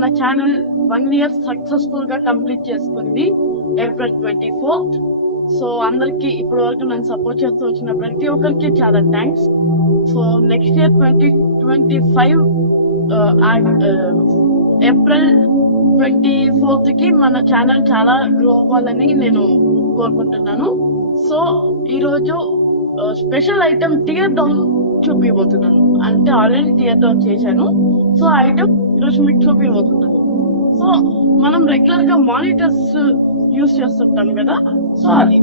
మన channel 1 year successful గా complete చేసుకుంది April 24th. సో అందరికి ఇప్పటి వరకు నన్ను సపోర్ట్ చేస్తూ వచ్చిన ప్రతి ఒక్కరికి చాలా thanks. So next year 2025 April 24th కి మన ఛానల్ చాలా గ్రో అవ్వాలని నేను కోరుకుంటున్నాను. సో ఈరోజు స్పెషల్ ఐటమ్ టియర్ డౌన్ చూపిపోతున్నాను. అంటే ఆల్రెడీ టియర్ డౌన్ చేశాను. సో ఐటమ్ ఈరోజు మీకు చూపిపోతున్నాను. సో మనం రెగ్యులర్ గా మానిటర్స్ యూస్ చేస్తుంటాం కదా. సో అది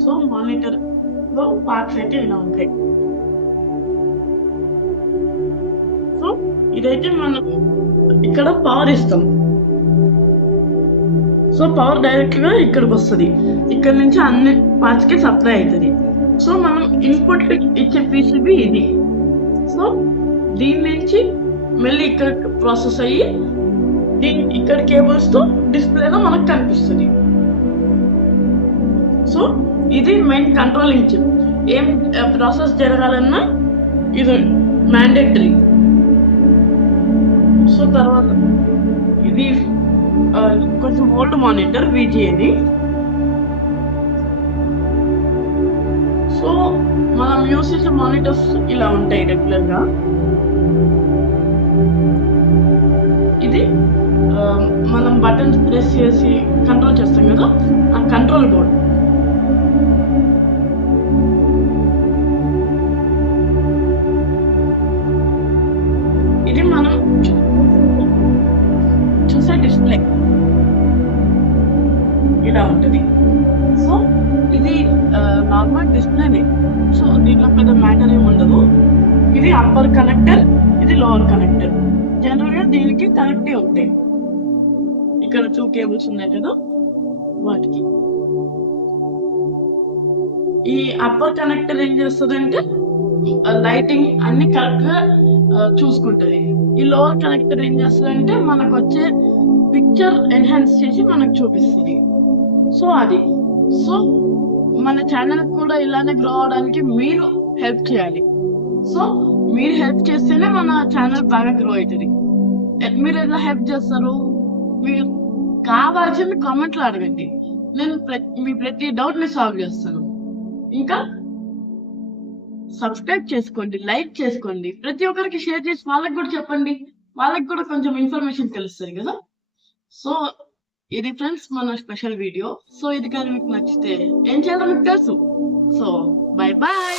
సో మానిటర్ లో పార్ట్స్ అయితే ఇలా ఉంటాయి. సో ఇదైతే మనం ఇక్కడ పవర్ ఇస్తాం. సో పవర్ డైరెక్ట్ గా ఇక్కడికి వస్తుంది. ఇక్కడ నుంచి అన్ని పార్ట్స్ కి సప్లై అవుతుంది. సో మనం ఇన్పుట్ ఇచ్చే పీసీబీ ఇది. సో దీని నుంచి మళ్ళీ ఇక్కడ ప్రాసెస్ అయ్యి ఇక్కడ కేబుల్స్ తో డిస్ప్లేలో మనకు కనిపిస్తుంది. సో ఇది మెయిన్ కంట్రోలింగ్ చిప్. ఏం ప్రాసెస్ జరగాలన్నా ఇది మ్యాండేటరీ. సో తర్వాత ఇది కొంచెం ఓల్డ్ మానిటర్ VGA. సో మనం యూస్ చేసే మానిటర్స్ ఇలా ఉంటాయి రెగ్యులర్ గా. ఇది మనం బటన్స్ ప్రెస్ చేసి కంట్రోల్ చేస్తాం కదా, ఆ కంట్రోల్ బోర్డ్. ఇది మనం చూసే డిస్ప్లే ఇలా ఉంటుంది. సో ఇది నార్మల్ డిస్ప్లేనే. సో దీంట్లో పెద్ద మ్యాటర్ ఏమి ఉండదు. ఇది అప్పర్ కనెక్టర్, ఇది లోవర్ కనెక్టర్. జనరల్ గా దీనికి కనెక్ట్ ఉంటాయి. ఇక్కడ 2 కేబుల్స్ ఉన్నాయి కదా, వాటికి. ఈ అప్పర్ కనెక్టర్ ఏం చేస్తుందంటే లైటింగ్ అన్ని కరెక్ట్ గా చూసుకుంటది. ఈ లోవర్ కనెక్టర్ ఏం చేస్తుందంటే మనకు వచ్చే పిక్చర్ ఎన్హాన్స్ చేసి మనకు చూపిస్తుంది. సో అది. సో మన ఛానల్ కూడా ఇలానే గ్రో అవడానికి మీరు హెల్ప్ చేయాలి. సో మీరు హెల్ప్ చేస్తేనే మన ఛానల్ బాగా గ్రో అవుతుంది. మీరు ఎలా హెల్ప్ చేస్తారు? మీరు కావాల్సింది కామెంట్లో అడగండి. నేను మీ ప్రతి డౌట్ ని సాల్వ్ చేస్తాను. ఇంకా సబ్స్క్రైబ్ చేసుకోండి, లైక్ చేసుకోండి, ప్రతి ఒక్కరికి షేర్ చేసి వాళ్ళకి కూడా చెప్పండి. వాళ్ళకి కూడా కొంచెం ఇన్ఫర్మేషన్ తెలుస్తుంది కదా. సో ఇది ఫ్రెండ్స్ మన స్పెషల్ వీడియో. సో ఇది కానీ మీకు నచ్చితే ఏం చేయాలో మీకు తెలుసు. So bye bye.